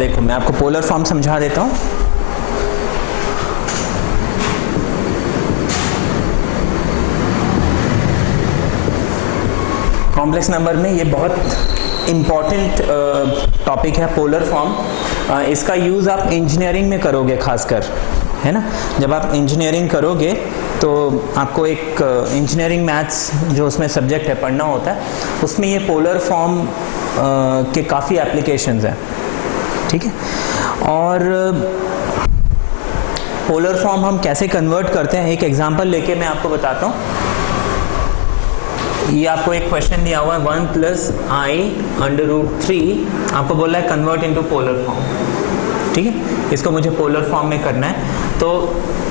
देखो मैं आपको पोलर फॉर्म समझा देता हूँ। कॉम्प्लेक्स नंबर में ये बहुत इम्पॉर्टेंट टॉपिक है पोलर फॉर्म। इसका यूज़ आप इंजीनियरिंग में करोगे खासकर, है ना। जब आप इंजीनियरिंग करोगे तो आपको एक इंजीनियरिंग मैथ्स जो उसमें सब्जेक्ट है पढ़ना होता है, उसमें ये पोलर फॉर्म के काफ़ी एप्लीकेशंस हैं, ठीक है। और पोलर फॉर्म हम कैसे कन्वर्ट करते हैं, एक एग्जांपल लेके मैं आपको बताता हूँ। ये आपको एक क्वेश्चन दिया हुआ है 1 + i√3, आपको बोला है कन्वर्ट इनटू पोलर फॉर्म, ठीक है। इसको मुझे पोलर फॉर्म में करना है, तो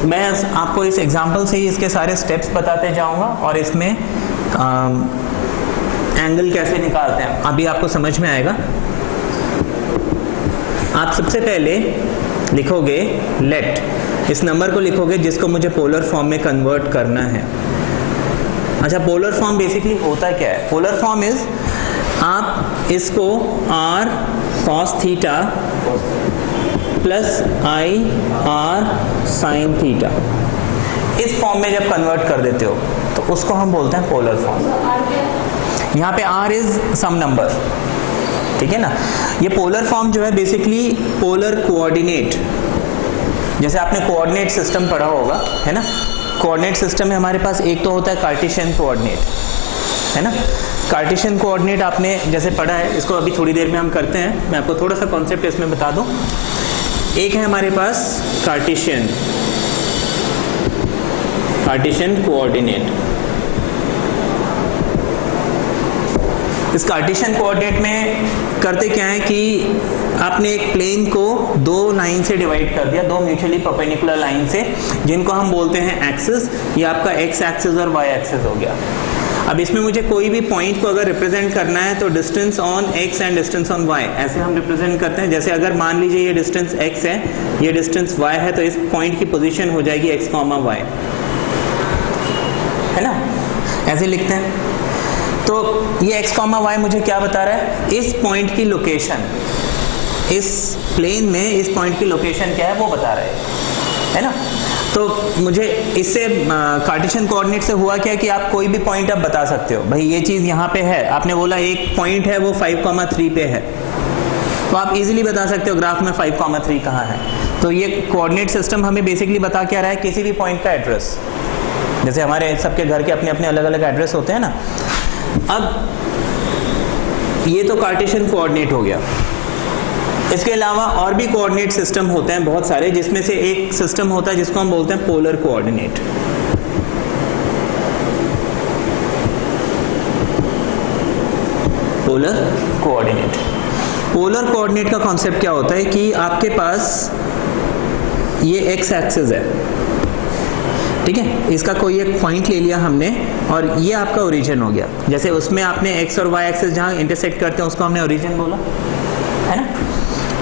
मैं आपको इस एग्जांपल से ही इसके सारे स्टेप्स बताते जाऊंगा और इसमें एंगल कैसे निकालते हैं अभी आपको समझ में आएगा। आप सबसे पहले लिखोगे लेट, इस नंबर को लिखोगे जिसको मुझे पोलर फॉर्म में कन्वर्ट करना है। अच्छा, पोलर फॉर्म बेसिकली होता क्या है? पोलर फॉर्म इज, आप इसको r cos theta plus i r sin theta इस फॉर्म में जब कन्वर्ट कर देते हो तो उसको हम बोलते हैं पोलर फॉर्म। यहाँ पे r इज सम नंबर, ठीक है ना। ये पोलर फॉर्म जो है बेसिकली पोलर कोऑर्डिनेट, जैसे आपने कोऑर्डिनेट सिस्टम पढ़ा होगा, है ना। कोऑर्डिनेट सिस्टम में हमारे पास एक तो होता है कार्टेशियन कोऑर्डिनेट, है ना। कार्टेशियन कोऑर्डिनेट आपने जैसे पढ़ा है, इसको अभी थोड़ी देर में हम करते हैं। मैं आपको थोड़ा सा कॉन्सेप्ट इसमें बता दूं। एक है हमारे पास कार्टेशियन कोऑर्डिनेट। इस कार्टेशियन कोऑर्डिनेट में करते क्या है कि आपने एक प्लेन को दो लाइन से डिवाइड कर दिया, दो म्यूचुअली परपेंडिकुलर लाइन से, जिनको हम बोलते हैं एक्सिस। ये आपका एक्स एक्सिस और वाई एक्सिस हो गया। अब इसमें मुझे कोई भी पॉइंट को अगर रिप्रेजेंट करना है तो distance on X and distance on Y ऐसे हम रिप्रेजेंट करते हैं। जैसे अगर मान लीजिए ये डिस्टेंस एक्स है, ये डिस्टेंस वाई है, तो इस पॉइंट की पोजीशन हो जाएगी एक्स कॉमा वाई, है ना। ऐसे लिखते हैं। तो ये एक्स कॉमा वाई मुझे क्या बता रहा है? इस पॉइंट की लोकेशन, इस प्लेन में इस पॉइंट की लोकेशन क्या है वो बता रहे है ना। तो मुझे इससे कार्टेशियन कोऑर्डिनेट से हुआ क्या कि आप कोई भी पॉइंट आप बता सकते हो, भाई ये चीज़ यहाँ पे है। आपने बोला एक पॉइंट है वो 5,3 पे है, तो आप इजीली बता सकते हो ग्राफ में 5,3 कहाँ है। तो ये कोऑर्डिनेट सिस्टम हमें बेसिकली बता क्या रहा है? किसी भी पॉइंट का एड्रेस। जैसे हमारे सबके घर के अपने अपने अलग अलग एड्रेस होते हैं ना। अब ये तो कार्टेशियन कोऑर्डिनेट हो गया। इसके अलावा और भी कोऑर्डिनेट सिस्टम होते हैं बहुत सारे, जिसमें से एक सिस्टम होता है जिसको हम बोलते हैं polar coordinate. Polar coordinate. Polar coordinate का कॉन्सेप्ट क्या होता है कि आपके पास ये एक्स एक्सिस है, ठीक है। इसका कोई एक पॉइंट ले लिया हमने और ये आपका ओरिजिन हो गया। जैसे उसमें आपने एक्स और वाई एक्सिस जहाँ इंटरसेक्ट करते हैं उसको हमने ओरिजिन बोला, है ना।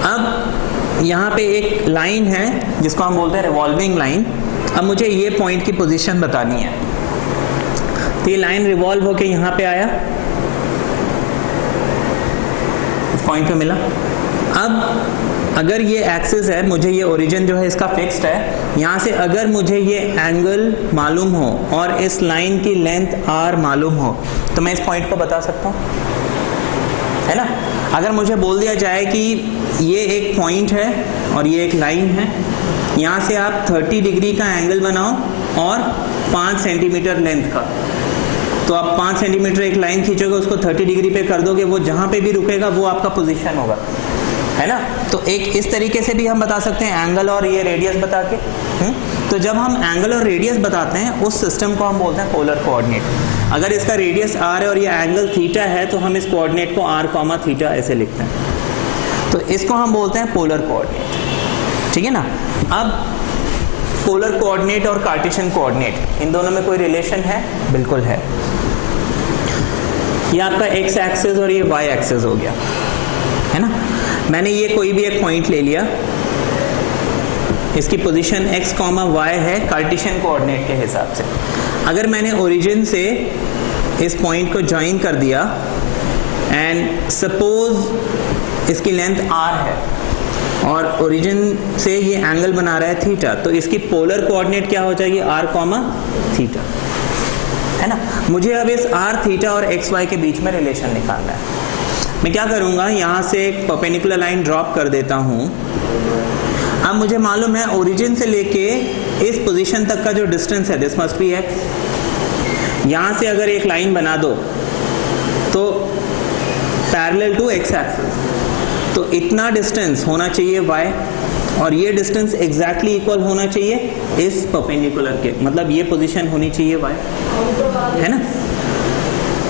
अब यहाँ पे एक लाइन है जिसको हम बोलते हैं रिवॉल्विंग लाइन। अब मुझे ये पॉइंट की पोजीशन बतानी है, तो ये लाइन रिवॉल्व होके यहाँ पे आया, इस पॉइंट पे मिला। अब अगर ये एक्सिस है, मुझे ये ओरिजिन जो है इसका फिक्स्ड है, यहाँ से अगर मुझे ये एंगल मालूम हो और इस लाइन की लेंथ r मालूम हो तो मैं इस पॉइंट को बता सकता हूँ, है ना। अगर मुझे बोल दिया जाए कि ये एक पॉइंट है और ये एक लाइन है, यहाँ से आप 30 डिग्री का एंगल बनाओ और 5 सेंटीमीटर लेंथ का, तो आप 5 सेंटीमीटर एक लाइन खींचोगे, उसको 30 डिग्री पे कर दोगे, वो जहाँ पे भी रुकेगा वो आपका पोजीशन होगा, है ना। तो एक इस तरीके से भी हम बता सकते हैं एंगल और ये रेडियस बता के। तो जब हम एंगल और रेडियस बताते हैं उस सिस्टम को हम बोलते हैं पोलर कोऑर्डिनेट। अगर इसका रेडियस r है और ये एंगल थीटा है तो हम इस कोऑर्डिनेट को r कॉमा थीटा ऐसे लिखते हैं, तो इसको हम बोलते हैं पोलर कोऑर्डिनेट, ठीक है ना। अब पोलर कोऑर्डिनेट और कार्टेशियन कोऑर्डिनेट, इन दोनों में कोई रिलेशन है? बिल्कुल है। ये आपका एक्स एक्सिस और ये वाई एक्सिस हो गया, है ना। मैंने ये कोई भी एक पॉइंट ले लिया, इसकी पोजीशन x कॉमा y है कार्टेशियन कोऑर्डिनेट के हिसाब से। अगर मैंने ओरिजिन से इस पॉइंट को ज्वाइन कर दिया एंड सपोज इसकी लेंथ r है, ओरिजिन से ये एंगल बना रहा है थीटा, तो इसकी पोलर कोऑर्डिनेट क्या हो जाएगी, r कॉमा थीटा, है ना। मुझे अब इस r थीटा और x y के बीच में रिलेशन निकालना है। मैं क्या करूंगा, यहाँ से एक परपेंडिकुलर लाइन ड्रॉप कर देता हूँ। अब मुझे मालूम है ओरिजिन से लेके इस पोजीशन तक का जो डिस्टेंस है दिस मस्ट बी x। यहाँ से अगर एक लाइन बना दो तो पैरेलल टू x एक्सिस, तो इतना डिस्टेंस होना चाहिए y, और ये डिस्टेंस एग्जैक्टली इक्वल होना चाहिए इस परपेंडिकुलर के, मतलब ये पोजीशन होनी चाहिए y, है ना।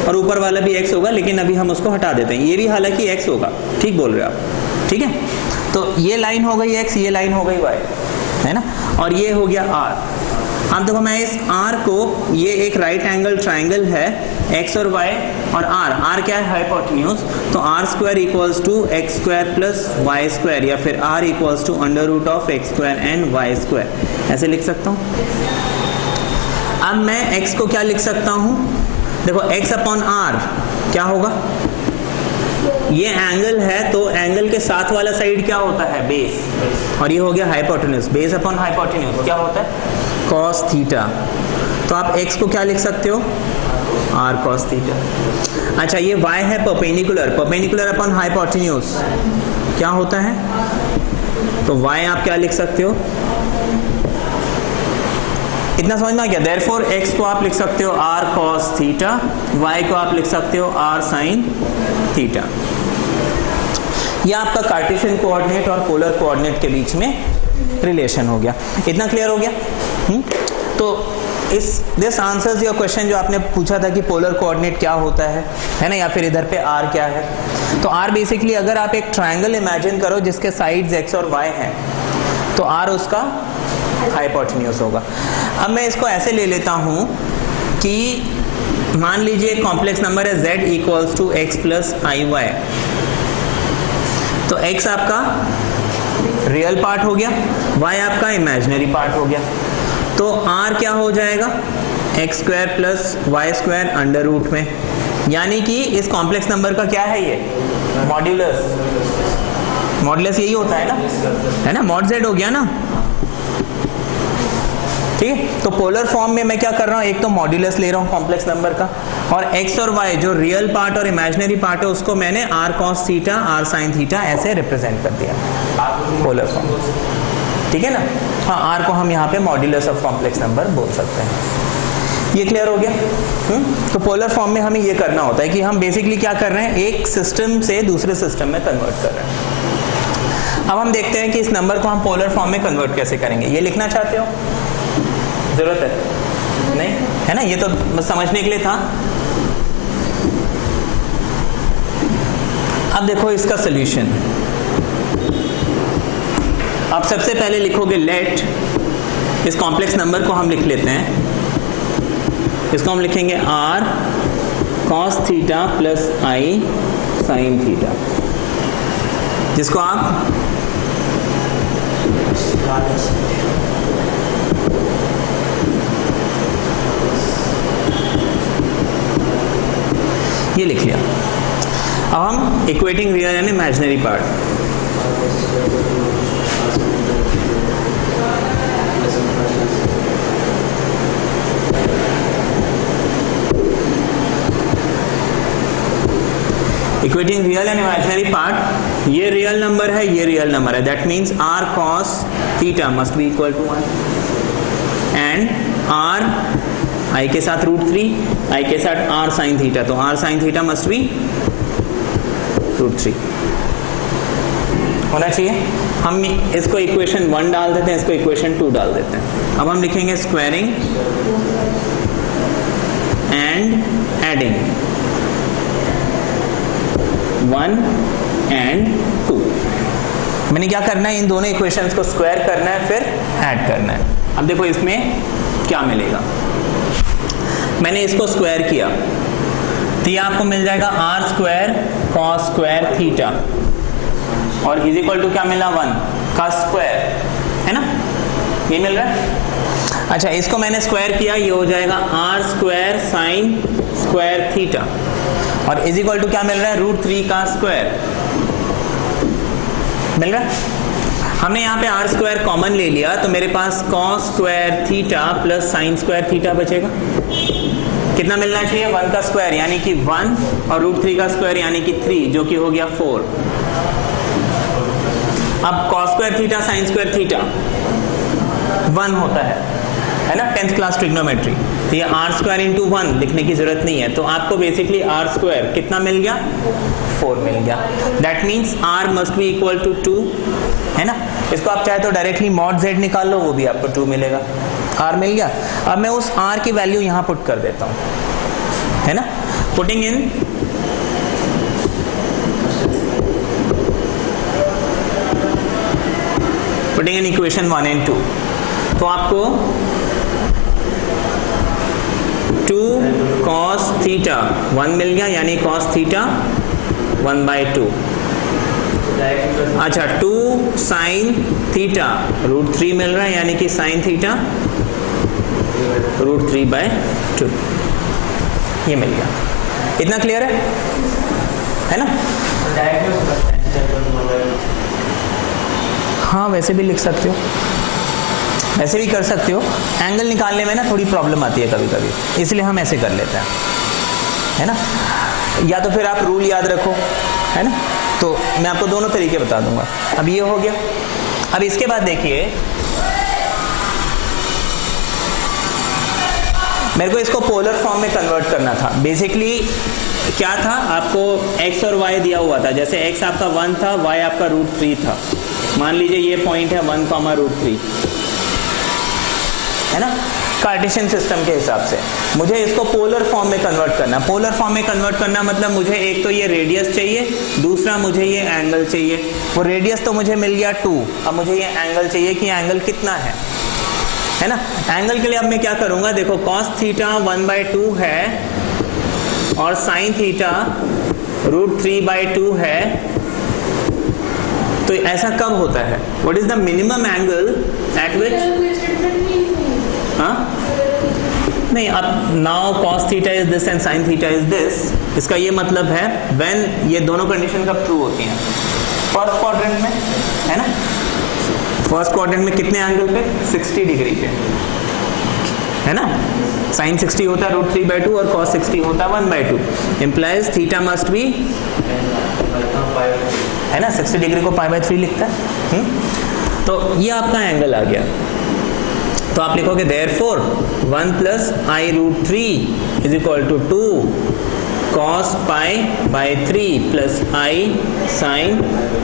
और ऊपर वाला भी x होगा, लेकिन अभी हम उसको हटा देते हैं, ये भी हालांकि x होगा, ठीक बोल रहे हो आप, ठीक है। तो ये लाइन हो गई x, ये लाइन हो गई y, है ना, और ये हो गया r। अब देखो मैं इस r को, ये एक राइट एंगल ट्राइंगल है x और y, और r क्या है, हाइपोटेन्यूज, तो r square equals to x square plus y square, या फिर r equals to under root of x square and y square, ऐसे लिख सकता हूँ। अब मैं x को क्या लिख सकता हूँ, देखो x अपॉन r क्या होगा, ये एंगल है तो एंगल के साथ वाला साइड क्या होता है, बेस, और ये हो गया हाइपोटेन्यूज, बेस अपॉन हाइपोटेन्यूज क्या होता है, cos थीटा। तो आप x को क्या लिख सकते हो, r cos थीटा। अच्छा ये y है परपेंडिकुलर, परपेंडिकुलर अपॉन हाइपोटेन्यूज क्या होता है, तो y आप क्या लिख सकते हो, इतना समझना क्या, देयरफॉर x को आप लिख सकते हो r cos थीटा, y को आप लिख सकते हो r sin थीटा। ये आपका कार्टेशियन कोऑर्डिनेट और पोलर कोऑर्डिनेट के बीच में रिलेशन हो गया। इतना क्लियर हो गया? तो दिस आंसर्स योर क्वेश्चन जो आपने पूछा था कि पोलर कोऑर्डिनेट क्या होता है ना, या फिर इधर पे r क्या है। तो r बेसिकली अगर आप एक ट्रायंगल इमेजिन करो जिसके साइड्स x और y हैं, तो r उसका हाइपोटेन्यूज होगा। अब मैं इसको ऐसे ले लेता हूं कि मान लीजिए कॉम्प्लेक्स नंबर है z equals to x plus I Y, तो x आपका रियल पार्ट हो गया, y आपका इमेजिनरी पार्ट हो गया, तो r क्या हो जाएगा, x square plus Y square under root में, यानी कि इस कॉम्प्लेक्स नंबर का क्या है, ये मॉड्यूलस, मॉड्यूलस यही होता है ना, मॉड z हो गया ना, ठीक है। तो पोलर फॉर्म में मैं क्या कर रहा हूँ, एक तो मॉड्यूलस ले रहा हूँ कॉम्प्लेक्स नंबर का, और x और y जो रियल पार्ट और इमेजिनरी पार्ट है उसको मैंने r cos theta r sin theta ऐसे रिप्रेजेंट कर दिया पोलर फॉर्म, ठीक है ना। हाँ, r को हम यहाँ पे मॉड्यूलस ऑफ कॉम्प्लेक्स नंबर बोल सकते हैं। ये क्लियर हो गया? तो पोलर फॉर्म में हमें ये करना होता है कि हम बेसिकली क्या कर रहे हैं, एक सिस्टम से दूसरे सिस्टम में कन्वर्ट कर रहे हैं। अब हम देखते हैं कि इस नंबर को हम पोलर फॉर्म में कन्वर्ट कैसे करेंगे। ये लिखना चाहते हो, जरूरत है नहीं, है ना, ये तो बस समझने के लिए था। अब देखो इसका सॉल्यूशन, आप सबसे पहले लिखोगे लेट, इस कॉम्प्लेक्स नंबर को हम लिख लेते हैं, इसको हम लिखेंगे r cos theta plus i sin theta, जिसको आप ये लिख लिया। अब हम equating real and imaginary part, equating real and imaginary part, ये रियल नंबर है, ये रियल नंबर है, that means r cos theta must be equal to 1 and r i के साथ √3, i के साथ r sin थीटा, तो r sin theta must B √3 होना चाहिए। हम इसको इक्वेशन 1 डाल देते हैं, इसको इक्वेशन 2 डाल देते हैं। अब हम लिखेंगे स्क्वायरिंग एंड एडिंग 1 एंड 2। मैंने क्या करना है, इन दोनों इक्वेशंस को स्क्वायर करना है, फिर ऐड करना है। अब देखो इसमें क्या मिलेगा, मैंने इसको स्क्वायर किया तो ये आपको मिल जाएगा r square cos square theta, और इज इक्वल टू क्या मिला, 1 का स्क्वायर, है ना, ये मिल रहा है। अच्छा, इसको मैंने स्क्वायर किया, ये हो जाएगा r square sin square theta, और इज इक्वल टू क्या मिल रहा है, √3 का स्क्वायर मिल रहा है। हमने यहाँ पे आर स्क्वायर कॉमन ले लिया तो मेरे पास cos square theta plus sine square theta बचेगा। कितना मिलना चाहिए? 1 का स्क्वायर यानी कि 1 और √3 का स्क्वायर यानी कि 3 जो कि हो गया 4। अब cos square theta sine square theta 1 होता है ना 10th क्लास ट्रिग्नोमेट्री। तो ये आर स्क्वायर इंटू 1 लिखने की जरूरत नहीं है, तो आपको बेसिकली आर स्क्वायर कितना मिल गया? 4 मिल गया। That means R must be equal to 2, है ना। इसको आप चाहे तो डायरेक्टली मॉड z निकाल लो, वो भी आपको 2 मिलेगा। आर मिल गया। अब मैं उस आर की वैल्यू यहां पुट कर देता हूं, है ना। पुटिंग इन इक्वेशन 1 and 2, तो आपको 2 cos थीटा 1 मिल गया यानी cos थीटा 1/2। अच्छा 2 sin थीटा √3 मिल रहा है यानी कि sin थीटा √3/2 ये मिल गया। इतना क्लियर है ना। हाँ वैसे भी लिख सकते हो, ऐसे भी कर सकते हो। एंगल निकालने में ना थोड़ी प्रॉब्लम आती है कभी कभी, इसलिए हम ऐसे कर लेते हैं, है ना। या तो फिर आप रूल याद रखो, है ना। तो मैं आपको दोनों तरीके बता दूंगा। अब ये हो गया। अब इसके बाद देखिए, मेरे को इसको पोलर फॉर्म में कन्वर्ट करना था। बेसिकली क्या था, आपको x और y दिया हुआ था। जैसे x आपका 1 था, y आपका √3 था। मान लीजिए ये पॉइंट है 1, √3, है ना, कार्टेशियन सिस्टम के हिसाब से। मुझे इसको पोलर फॉर्म में कन्वर्ट करना। पोलर फॉर्म में कन्वर्ट करना मतलब मुझे एक तो ये रेडियस चाहिए, दूसरा मुझे ये एंगल चाहिए। वो रेडियस तो मुझे मिल गया 2, अब मुझे ये एंगल चाहिए कि एंगल कितना है ना। एंगल के लिए अब मैं क्या करूंगा, देखो cos थीटा 1/2 है और sin थीटा √3/2 है। तो ऐसा कब होता है? What is the minimum angle eight विच, हाँ नहीं, अब now cos theta is this and sin theta is this. इसका ये मतलब है व्हेन ये दोनों कंडीशन कब ट्रू होती हैं? फर्स्ट क्वाड्रेंट में, है ना। फर्स्ट क्वाड्रेंट में कितने एंगल पे? 60 डिग्री पे, है ना। sin 60 होता है √3/2 और cos 60 होता है 1/2। इम्प्लाइज थीटा मस्ट बी, है ना, 60 डिग्री को π/3 लिखता है। तो ये आपका एंगल आ गया। तो आप लिखोगे therefore 1 + i√3 is equal to 2 cos π/3 plus i sin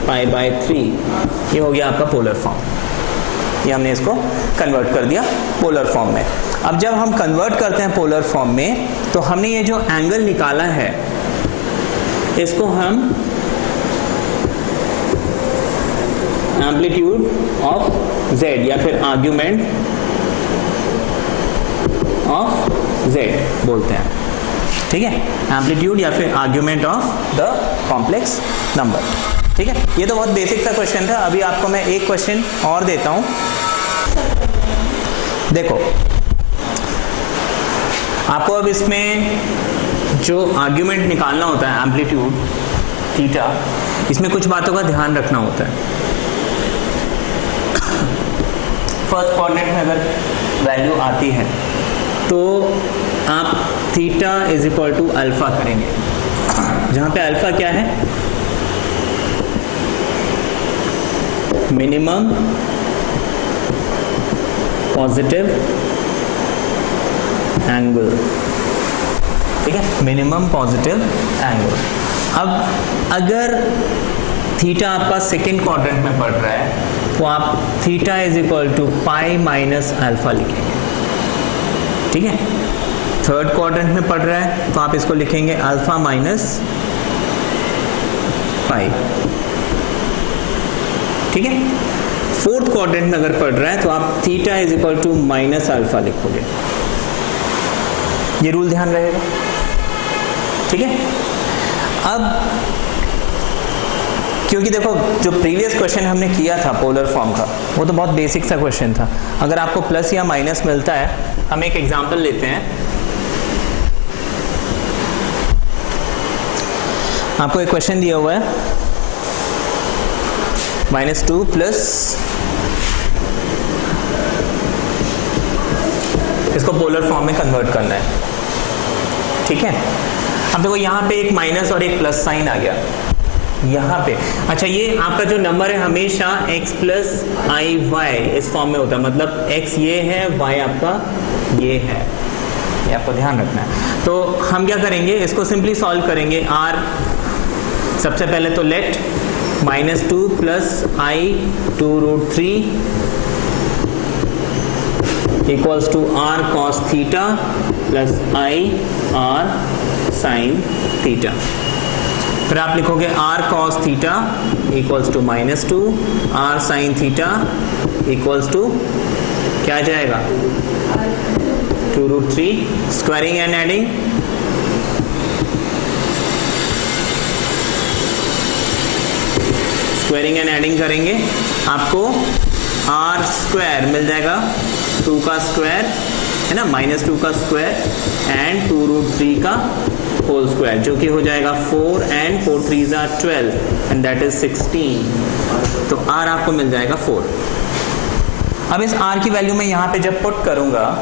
π/3। ये हो गया आपका पोलर फॉर्म। ये हमने इसको कन्वर्ट कर दिया पोलर फॉर्म में। अब जब हम कन्वर्ट करते हैं पोलर फॉर्म में, तो हमने ये जो एंगल निकाला है इसको हम एम्पलीट्यूड ऑफ z या फिर आर्ग्यूमेंट ऑफ z बोलते हैं, ठीक है। एम्पलीट्यूड या फिर argument of the complex number, ठीक है। ये तो बहुत बेसिक सा क्वेश्चन था। अभी आपको मैं एक क्वेश्चन और देता हूं। देखो, आपको अब इसमें जो आर्ग्यूमेंट निकालना होता है एम्पलीट्यूड थीटा, इसमें कुछ बातों का ध्यान रखना होता है। फर्स्ट क्वाड्रेंट में अगर वैल्यू आती है तो आप theta is equal to alpha करेंगे, जहां पे अल्फा क्या है? मिनिमम पॉजिटिव एंगल, ठीक है, मिनिमम पॉजिटिव एंगल। अब अगर थीटा आपका सेकेंड क्वाड्रेंट में पड़ रहा है तो आप theta is equal to pi minus alpha लिखेंगे, ठीक है। थर्ड क्वाड्रेंट में पड़ रहा है तो आप इसको लिखेंगे अल्फा माइनस पाई, ठीक है। फोर्थ क्वाड्रेंट में अगर पड़ रहा है तो आप theta is equal to minus alpha लिखोगे। ये रूल ध्यान रहेगा, ठीक है। अब क्योंकि देखो जो प्रीवियस क्वेश्चन हमने किया था पोलर फॉर्म का, वो तो बहुत बेसिक सा क्वेश्चन था। अगर आपको प्लस या माइनस मिलता है, हम एक एग्जांपल लेते हैं। आपको एक क्वेश्चन दिया हुआ है -2 प्लस, इसको पोलर फॉर्म में कन्वर्ट करना है, ठीक है। अब देखो यहाँ पे एक माइनस और एक प्लस साइन आ गया यहाँ पे। अच्छा, ये आपका जो नंबर है हमेशा x प्लस आई वाई इस फॉर्म में होता है, मतलब x ये है, y आपका ये है, ये आपको ध्यान रखना है। तो हम क्या करेंगे, इसको सिंपली सॉल्व करेंगे। r सबसे पहले तो let -2 plus I 2√3 equals to r cos theta plus I r sin theta. फिर आप लिखोगे r cos theta equals to -2, r sin theta equals to क्या आ जाएगा 2√3, squaring and adding, squaring and adding करेंगे, आपको r स्क्वायर मिल जाएगा 2 का स्क्वायर है ना, -2 का स्क्वायर एंड 2√3 का होल स्क्वायर, जो कि हो जाएगा 4 and 4 3s are 12 and that is 16। तो r आपको मिल जाएगा 4। अब इस r की वैल्यू मैं यहाँ पे जब पुट करूंगा,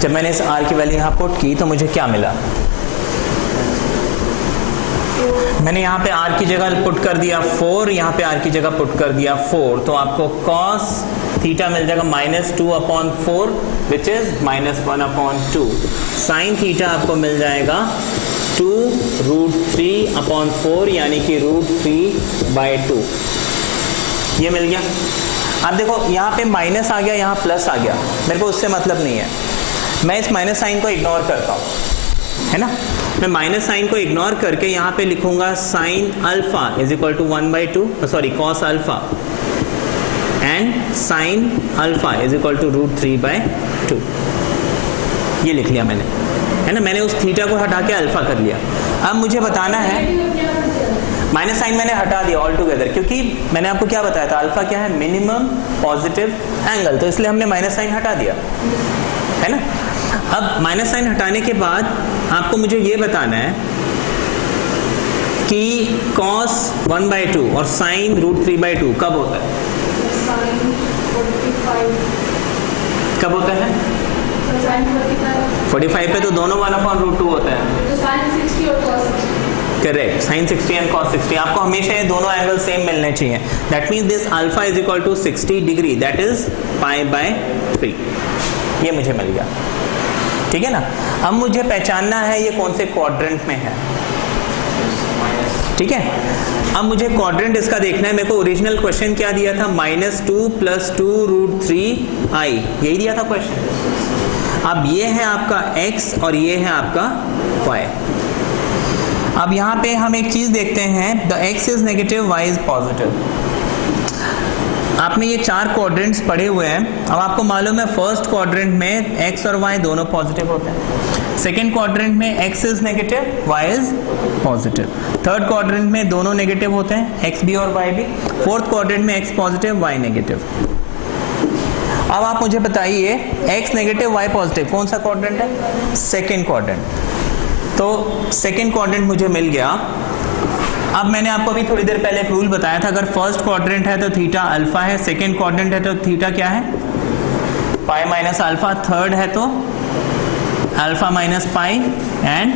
जब मैंने इस r की वैल्यू यहाँ पुट की तो मुझे क्या मिला, मैंने यहाँ पे r की जगह पुट कर दिया 4, यहाँ पे r की जगह पुट कर दिया 4, तो आपको cos थीटा मिल जाएगा -2/4 विच इज -1/2। साइन थीटा आपको मिल जाएगा 2√3/4 यानी कि √3/2। ये मिल गया। अब देखो यहाँ पे माइनस आ गया, यहाँ प्लस आ गया, मेरे को उससे मतलब नहीं है, मैं इस माइनस साइन को इग्नोर करता हूँ, है ना। मैं माइनस साइन को इग्नोर करके यहाँ पे लिखूंगा sine alpha is equal to 1/2, sorry cos alpha and sine alpha is equal to √3/2। ये लिख लिया मैंने, है ना। मैंने उस थीटा को हटा के अल्फा कर लिया। अब मुझे बताना है, माइनस साइन मैंने हटा दिया ऑल टुगेदर, क्योंकि मैंने आपको क्या बताया था, अल्फा क्या है, मिनिमम पॉजिटिव एंगल, तो इसलिए हमने माइनस साइन हटा दिया, है ना। अब माइनस साइन हटाने के बाद आपको मुझे ये बताना है कि cos 1/2 और sin √3/2 कब होता है, कब होता है 45 पे तो दोनों 1/√2 होता है, करेक्ट। sin 60 एंड cos 60, आपको हमेशा ये दोनों एंगल सेम मिलने चाहिए। That means this alpha is equal to 60 degree, that is π/3। ये मुझे मिल गया, ठीक है ना। अब मुझे पहचानना है ये कौन से क्वाड्रेंट में है, ठीक है। अब मुझे क्वाड्रेंट इसका देखना है। मेरे को ओरिजिनल क्वेश्चन क्या दिया था, -2 + 2√3i, यही दिया था क्वेश्चन। अब ये है आपका x और ये है आपका y। अब यहाँ पे हम एक चीज देखते हैं, the x is negative, y is positive. आपने ये 4 क्वाड्रेंट्स पढ़े हुए हैं। अब आपको मालूम है फर्स्ट क्वाड्रेंट में x और y दोनों पॉजिटिव होते हैं, सेकेंड क्वाड्रेंट में x is negative, y is positive, third quadrant में दोनों नेगेटिव होते हैं, x भी और y भी, फोर्थ क्वाड्रेंट में x पॉजिटिव, y नेगेटिव। अब आप मुझे बताइए x नेगेटिव, y पॉजिटिव कौन सा क्वाड्रेंट है, सेकेंड क्वाड्रेंट। तो सेकेंड क्वाड्रेंट मुझे मिल गया। अब मैंने आपको अभी थोड़ी देर पहले एक रूल बताया था, अगर फर्स्ट क्वाड्रेंट है तो थीटा अल्फा है, सेकेंड क्वाड्रेंट है तो थीटा क्या है, पाई माइनस अल्फा, थर्ड है तो alpha minus pi and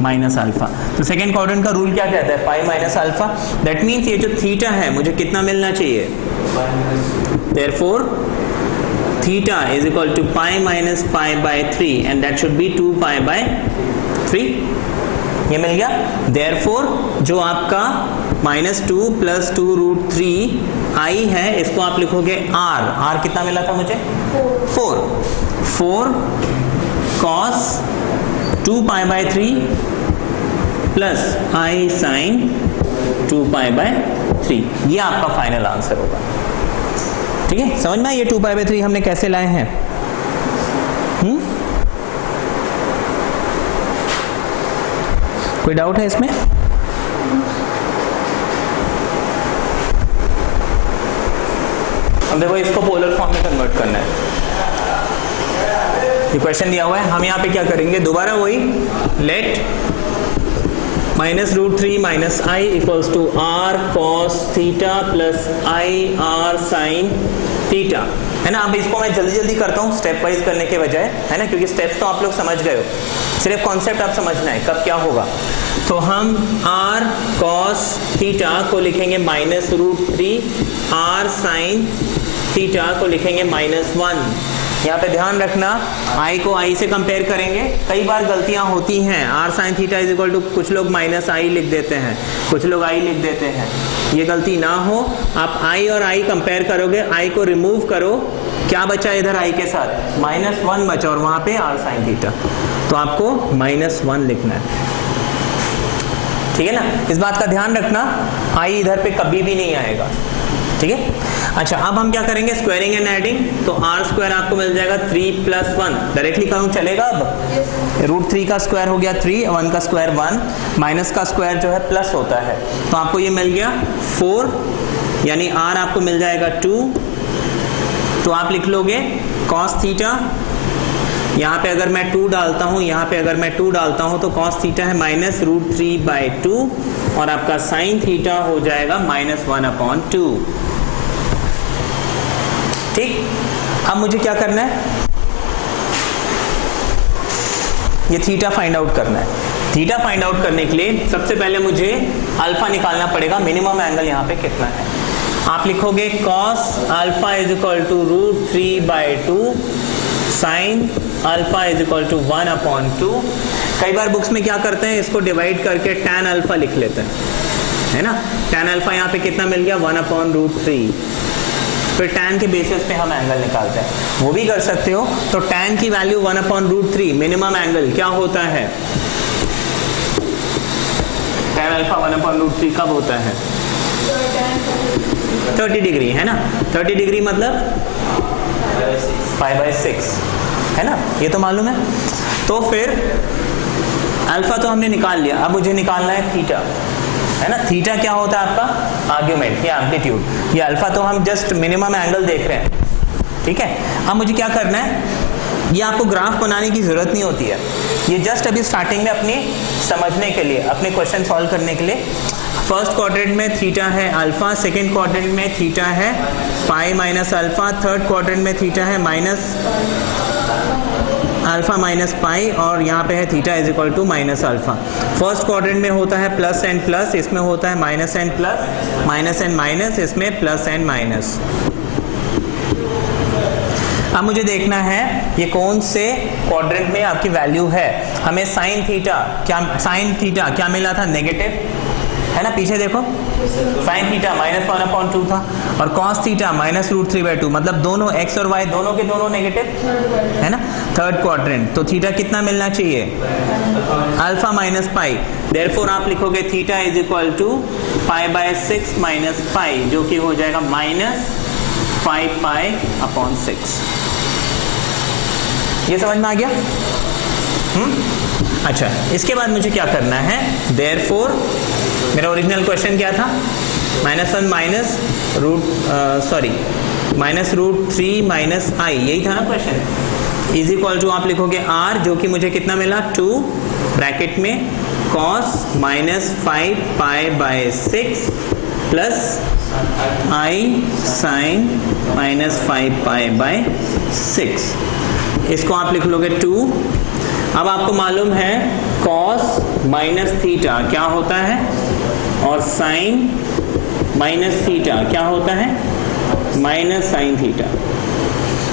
minus alpha. तो सेकेंड क्वाड्रेंट का रूल क्या कहता है, pi minus alpha. That means ये जो थीटा है मुझे कितना मिलना चाहिए, therefore theta is equal to pi minus π/3 and that should be 2π/3। ये मिल गया। देयरफॉर जो आपका -2 + 2√3i है, इसको आप लिखोगे r कितना मिला था मुझे, 4 cos 2π/3 प्लस i sin 2π/3। ये आपका फाइनल आंसर होगा, ठीक है। समझ में ये 2π/3 हमने कैसे लाए हैं। कोई डाउट है इसमें? अब देखो इसको पोलर फॉर्म में कन्वर्ट करना है। ये क्वेश्चन दिया हुआ है, हम यहाँ पे क्या करेंगे, दोबारा वही let minus root 3 minus I equals to R cos theta plus I R sine theta, है ना। अब इसको मैं जल्दी जल्दी करता हूँ स्टेप वाइज करने के बजाय, है ना, क्योंकि स्टेप तो आप लोग समझ गए हो, सिर्फ कॉन्सेप्ट आप समझना है कब क्या होगा। तो हम r cos थीटा को लिखेंगे minus root 3, r sine theta को लिखेंगे -1। यहाँ पे ध्यान रखना i को i से कंपेयर करेंगे, कई बार गलतियां होती हैं। r sine theta is equal to कुछ लोग माइनस i लिख देते हैं, कुछ लोग i लिख देते हैं, ये गलती ना हो। आप i और i कंपेयर करोगे, i को रिमूव करो, क्या बचा इधर i के साथ, -1 बचा और वहां पे r साइन थीटा, तो आपको -1 लिखना है, ठीक है ना। इस बात का ध्यान रखना i इधर पे कभी भी नहीं आएगा, ठीक है। अच्छा, अब हम क्या करेंगे, स्क्वायरिंग एंड एडिंग। तो आर स्क्वायर आपको मिल जाएगा 3 + 1, डायरेक्टली करूँ चलेगा। अब रूट 3 का स्क्वायर हो गया 3, 1 का स्क्वायर 1, माइनस का स्क्वायर जो है प्लस होता है, तो आपको ये मिल गया 4, यानी आर आपको मिल जाएगा 2। तो आप लिख लोगे cos थीटा, यहाँ पे अगर मैं 2 डालता हूँ, यहाँ पे अगर मैं 2 डालता हूँ तो cos थीटा है -√3/2 और आपका sin थीटा हो जाएगा -1/2। ठीक, अब मुझे क्या करना है, ये थीटा फाइंड आउट करना है। थीटा फाइंड आउट करने के लिए सबसे पहले मुझे अल्फा निकालना पड़ेगा, मिनिमम एंगल यहाँ पे कितना है। आप लिखोगे cos alpha is equal to √3/2 sin alpha is equal to 1/2। कई बार बुक्स में क्या करते हैं, इसको डिवाइड करके tan अल्फा लिख लेते हैं, है ना। tan अल्फा यहाँ पे कितना मिल गया, 1/√3। फिर tan के बेसिस पे हम एंगल निकालते हैं, वो भी कर सकते हो। तो tan की वैल्यू 1/√3, मिनिमम एंगल क्या होता है, tan अल्फा 1/√3 कब होता है, 30 डिग्री, है ना। 30 डिग्री मतलब π/6, है ना, ये तो मालूम है। तो फिर अल्फा तो हमने निकाल लिया, अब मुझे निकालना है थीटा, है ना। थीटा क्या होता है आपका, आर्ग्यूमेंट या एम्पलीट्यूड। ये अल्फा तो हम जस्ट मिनिमम एंगल देख रहे हैं, ठीक है। अब मुझे क्या करना है, ये आपको ग्राफ बनाने की जरूरत नहीं होती है, ये जस्ट अभी स्टार्टिंग में अपनी समझने के लिए, अपने क्वेश्चन सॉल्व करने के लिए। फर्स्ट क्वाड्रेंट में थीटा है अल्फा, सेकेंड क्वाड्रेंट में थीटा है pi minus alpha, third quadrant में थीटा है माइनस अल्फा माइनस पाई, और यहाँ पे है theta is equal to minus alpha. First quadrant में होता है प्लस एंड प्लस, इसमें होता है minus and plus, minus and minus, इसमें प्लस एंड माइनस। अब मुझे देखना है ये कौन से क्वाड्रेंट में आपकी वैल्यू है। हमें साइन थीटा क्या मिला था, नेगेटिव, है ना। पीछे देखो, साइन थीटा -1/2 था और cos थीटा -√3/2, मतलब दोनों x और y दोनों के दोनों नेगेटिव, है ना। थर्ड क्वाड्रेंट, तो थीटा कितना मिलना चाहिए, अल्फा माइनस पाई। देयरफॉर आप लिखोगे theta is equal to π/6 minus pi, जो कि हो जाएगा -5π/6। ये समझ में आ गया। अच्छा, इसके बाद मुझे क्या करना है, देयरफॉर मेरा ओरिजिनल क्वेश्चन क्या था, -1 -√3 माइनस आई, यही था ना क्वेश्चन। इज इक्वल टू आप लिखोगे r, जो कि मुझे कितना मिला 2 ब्रैकेट में cos -5π/6 प्लस i sin -5π/6, इसको आप लिख लोगे 2। अब आपको मालूम है cos माइनस थीटा क्या होता है और sin माइनस थीटा क्या होता है, माइनस साइन थीटा।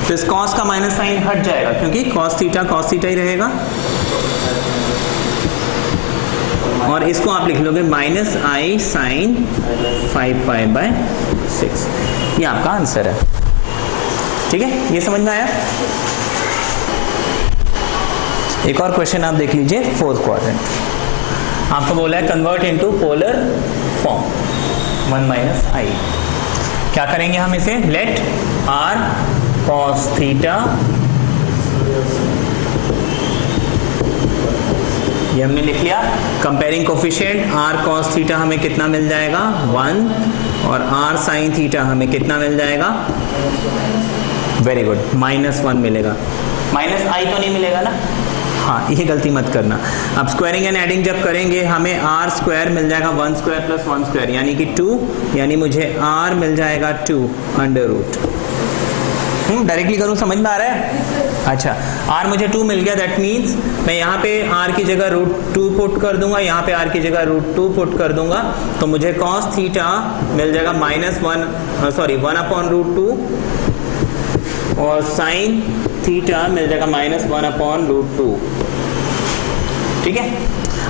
तो इस cos का माइनस साइन हट जाएगा, क्योंकि cos थीटा ही रहेगा, और इसको आप लिख लोगे -i sin 5π/6। ये आपका आंसर है, ठीक है। ये समझ में आया। एक और क्वेश्चन आप देख लीजिए, फोर्थ क्वाड्रेंट। आपको बोला है convert into polar form 1 - i। क्या करेंगे हम इसे, लेट r cos थीटा, ये हमने लिख लिया। Comparing coefficient, r cos theta हमें कितना मिल जाएगा 1, और r sin थीटा हमें कितना मिल जाएगा, वेरी गुड, -1 मिलेगा। -i तो नहीं मिलेगा ना, हाँ, ये गलती मत करना। अब स्क्वायरिंग एंड एडिंग जब करेंगे हमें आर स्क्वायर मिल जाएगा 1 स्क्वायर प्लस 1 स्क्वायर यानी कि 2, यानी मुझे आर मिल जाएगा 2 अंडर रूट। डायरेक्टली करूँ, समझ में आ रहा है? अच्छा, r मुझे 2 मिल गया, दैट मीन्स मैं यहाँ पे r की जगह √2 पुट कर दूंगा, यहाँ पे r की जगह √2 पुट कर दूंगा, तो मुझे cos थीटा मिल जाएगा (1/√2) और sin थीटा मिल जाएगा (1/√2). ठीक है,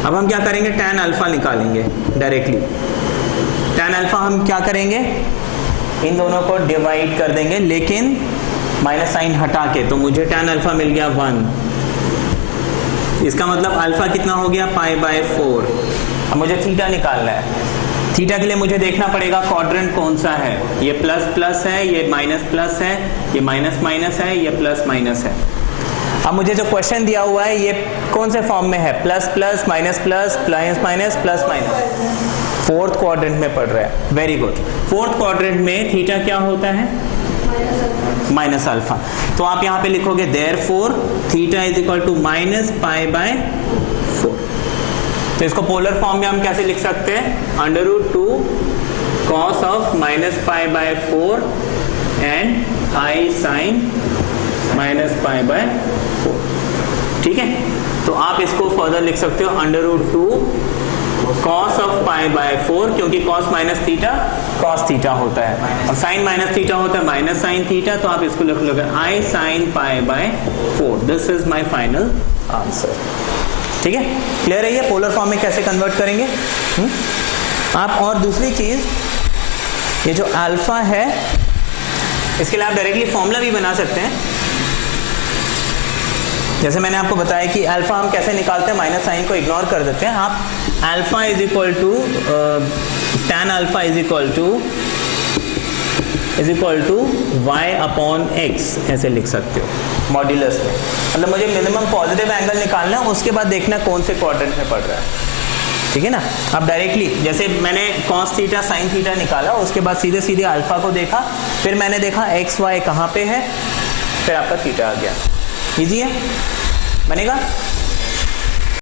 अब हम क्या करेंगे, tan अल्फा निकालेंगे डायरेक्टली। tan अल्फा हम क्या करेंगे, इन दोनों को डिवाइड कर देंगे, लेकिन माइनस साइन हटा के, तो मुझे tan अल्फा मिल गया 1। इसका मतलब अल्फा कितना हो गया, π/4। अब मुझे थीटा निकालना है। थीटा के लिए मुझे देखना पड़ेगा क्वाड्रेंट कौन सा है, ये प्लस प्लस है, ये माइनस प्लस है, ये माइनस माइनस है, ये प्लस माइनस है। अब मुझे जो क्वेश्चन दिया हुआ है ये कौन से फॉर्म में है, plus plus minus plus minus minus plus minus, fourth quadrant में पढ़ रहा है। Very good. फोर्थ क्वाड्रेंट में थीटा क्या होता है, माइनस अल्फा। तो आप यहाँ पे लिखोगे therefore theta is equal to -π/4। तो इसको पोलर फॉर्म में हम कैसे लिख सकते हैं, √2 cos of -π/4 and i sin -π/4। ठीक है, तो आप इसको फर्दर लिख सकते हो √2 cos ऑफ π/4, क्योंकि cos minus theta cos theta होता है और sin माइनस थीटा होता है माइनस sin थीटा, तो आप इसको लिख लोगे i sin π/4। This is my final answer. ठीक है, क्लियर है ये पोलर फॉर्म में कैसे कन्वर्ट करेंगे। आप और दूसरी चीज, ये जो अल्फा है इसके लिए आप डायरेक्टली फॉर्मूला भी बना सकते हैं। जैसे मैंने आपको बताया कि अल्फा हम कैसे निकालते हैं, माइनस साइन को इग्नोर कर देते हैं। आप alpha is equal to tan alpha is equal to y/x ऐसे लिख सकते हो मॉड्यूलस में। मतलब मुझे मिनिमम पॉजिटिव एंगल निकालना है, उसके बाद देखना कौन से क्वाड्रेंट में पड़ रहा है। ठीक है ना, अब डायरेक्टली जैसे मैंने cos थीटा sin थीटा निकाला, उसके बाद सीधे सीधे अल्फा को देखा, फिर मैंने देखा x y कहाँ पे है, फिर आपका थीटा आ गया। इजी है, बनेगा।